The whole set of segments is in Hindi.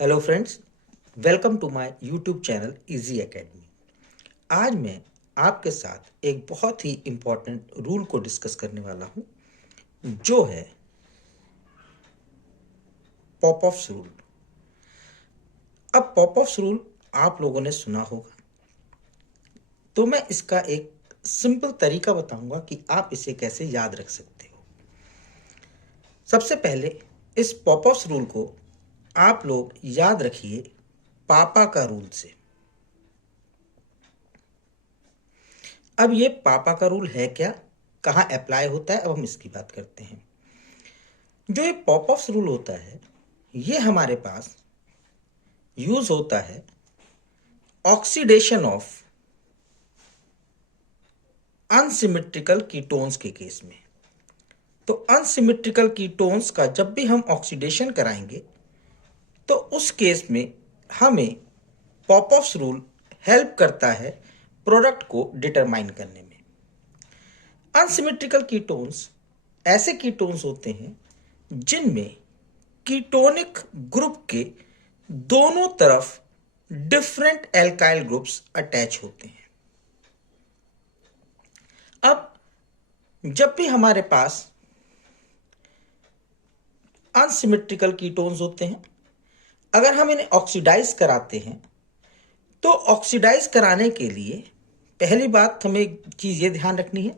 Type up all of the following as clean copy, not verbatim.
Hello friends, welcome to my YouTube channel easy academy. आज मैं आपके साथ एक बहुत ही इम्पोर्टेंट रूल को डिस्कस करने वाला हूं, जो है पॉप-ऑफ्स रूल। अब पॉप-ऑफ्स रूल आप लोगों ने सुना होगा, तो मैं इसका एक सिंपल तरीका बताऊंगा कि आप इसे कैसे याद रख सकते हो। सबसे पहले इस पॉप-ऑफ्स रूल को आप लोग याद रखिए पापा का रूल से। अब ये पापा का रूल है क्या, कहाँ अप्लाई होता है, अब हम इसकी बात करते हैं। जो ये पॉप-ऑफ्स रूल होता है, ये हमारे पास यूज होता है ऑक्सीडेशन ऑफ अनसिमेट्रिकल कीटोन्स के केस में। तो अनसिमेट्रिकल कीटोन्स का जब भी हम ऑक्सीडेशन कराएंगे, तो उस केस में हमें पॉप-ऑफ्स रूल हेल्प करता है प्रोडक्ट को डिटरमाइन करने में। अनसिमेट्रिकल कीटोन्स ऐसे कीटोन्स होते हैं जिनमें कीटोनिक ग्रुप के दोनों तरफ डिफरेंट एल्काइल ग्रुप्स अटैच होते हैं। अब जब भी हमारे पास अनसिमेट्रिकल कीटोन्स होते हैं, अगर हम इन्हें ऑक्सीडाइज कराते हैं, तो ऑक्सीडाइज कराने के लिए पहली बात हमें एक चीज ये ध्यान रखनी है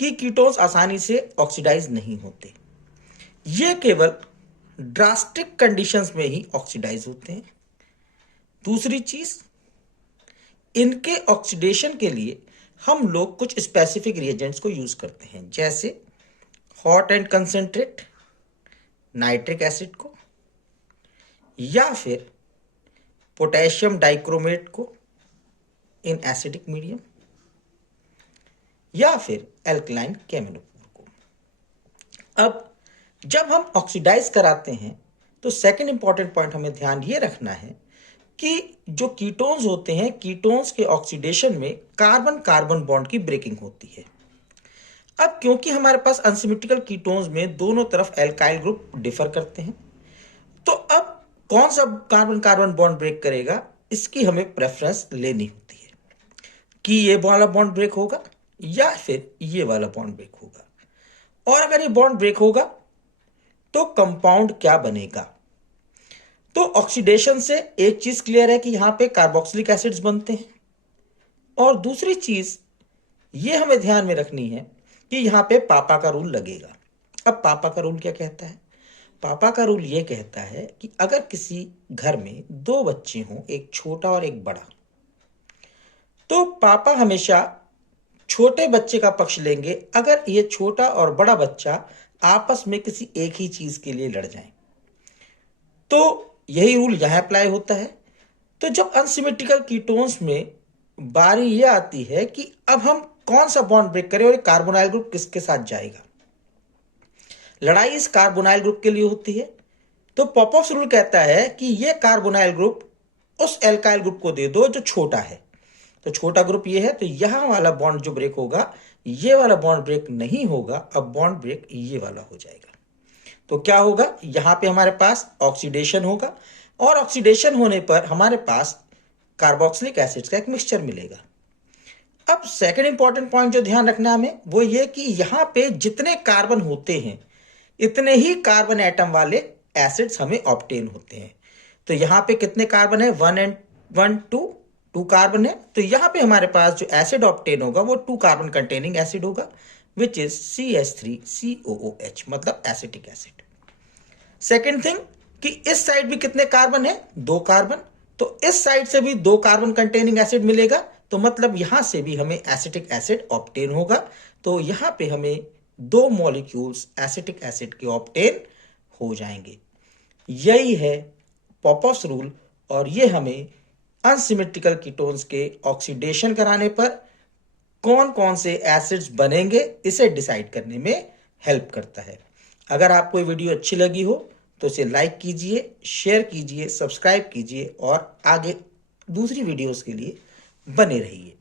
कि कीटोन्स आसानी से ऑक्सीडाइज नहीं होते। ये केवल ड्रास्टिक कंडीशंस में ही ऑक्सीडाइज होते हैं। दूसरी चीज, इनके ऑक्सीडेशन के लिए हम लोग कुछ स्पेसिफिक रिएजेंट्स को यूज करते हैं, जैसे hot and concentrate nitric acid को, या फिर पोटेशियम डाइक्रोमेट को इन एसिडिक मीडियम, या फिर एल्कलाइन केमिनोफोर को। अब जब हम ऑक्सीडाइज कराते हैं, तो सेकंड इंपॉर्टेंट पॉइंट हमें ध्यान ये रखना है कि जो कीटोन्स होते हैं, कीटोन्स के ऑक्सीडेशन में कार्बन कार्बन बॉन्ड की ब्रेकिंग होती है। अब क्योंकि हमारे पास अनसिमेट्रिकल कीटोन्स में दोनों तरफ एल्काइल ग्रुप डिफर करते हैं, तो अब कौन सा कार्बन कार्बन बॉन्ड ब्रेक करेगा, इसकी हमें प्रेफरेंस लेनी होती है कि ये वाला बॉन्ड ब्रेक होगा या फिर ये वाला बॉन्ड ब्रेक होगा। और अगर ये बॉन्ड ब्रेक होगा तो कंपाउंड क्या बनेगा। तो ऑक्सीडेशन से एक चीज क्लियर है कि यहां पे कार्बोक्सिलिक एसिड्स बनते हैं, और दूसरी चीज ये हमें ध्यान में रखनी है कि यहां पे पापा का रूल लगेगा। अब पापा का रूल क्या कहता है? पापा का रूल ये कहता है कि अगर किसी घर में दो बच्चे हों, एक छोटा और एक बड़ा, तो पापा हमेशा छोटे बच्चे का पक्ष लेंगे अगर ये छोटा और बड़ा बच्चा आपस में किसी एक ही चीज के लिए लड़ जाएं। तो यही रूल यहां अप्लाई होता है। तो जब अनसिमेट्रिकल कीटोन्स में बारी ये आती है कि अब हम कौन सा बॉन्ड ब्रेक करें और कार्बोनाइल ग्रुप किसके साथ जाएगा, लड़ाई इस कार्बोनाइल ग्रुप के लिए होती है। तो पॉप-ऑफ्स रूल कहता है कि ये कार्बोनाइल ग्रुप उस एल्काइल ग्रुप को दे दो जो छोटा है। तो छोटा ग्रुप ये है, तो यहां वाला बॉन्ड जो ब्रेक होगा, ये वाला बॉन्ड ब्रेक नहीं होगा, अब बॉन्ड ब्रेक ये वाला हो जाएगा। तो क्या होगा, यहां पे हमारे पास ऑक्सीडेशन होगा, और ऑक्सीडेशन होने पर हमारे पास कार्बोक्सिलिक एसिड्स का एक मिक्सचर मिलेगा। अब सेकंड इंपॉर्टेंट पॉइंट जो ध्यान रखना हमें वो ये कि यहां पे जितने कार्बन होते हैं, इतने ही कार्बन एटम वाले एसिड्स हमें ऑब्टेन होते हैं। तो यहां पे कितने कार्बन है, 1 एंड 1 2 कार्बन है। तो यहां पे हमारे पास जो एसिड ऑब्टेन होगा वो 2 कार्बन कंटेनिंग एसिड होगा, विच इज CH3COOH, मतलब एसिटिक एसिड। सेकेंड थिंग कि इस साइड भी कितने कार्बन है, 2 कार्बन। तो इस साइड से भी 2 कार्बन कंटेनिंग एसिड मिलेगा, तो मतलब यहां से भी हमें एसिटिक एसिड ऑब्टेन होगा। तो यहां पे हमें 2 मॉलिक्यूल्स एसिटिक एसिड के ऑब्टेन हो जाएंगे। यही है पॉप-ऑफ्स रूल, और ये हमें अनसिमेट्रिकल कीटोन्स के ऑक्सीडेशन कराने पर कौन कौन से एसिड्स बनेंगे इसे डिसाइड करने में हेल्प करता है। अगर आपको ये वीडियो अच्छी लगी हो तो इसे लाइक कीजिए, शेयर कीजिए, सब्सक्राइब कीजिए, और आगे दूसरी वीडियोस के लिए बने रहिए।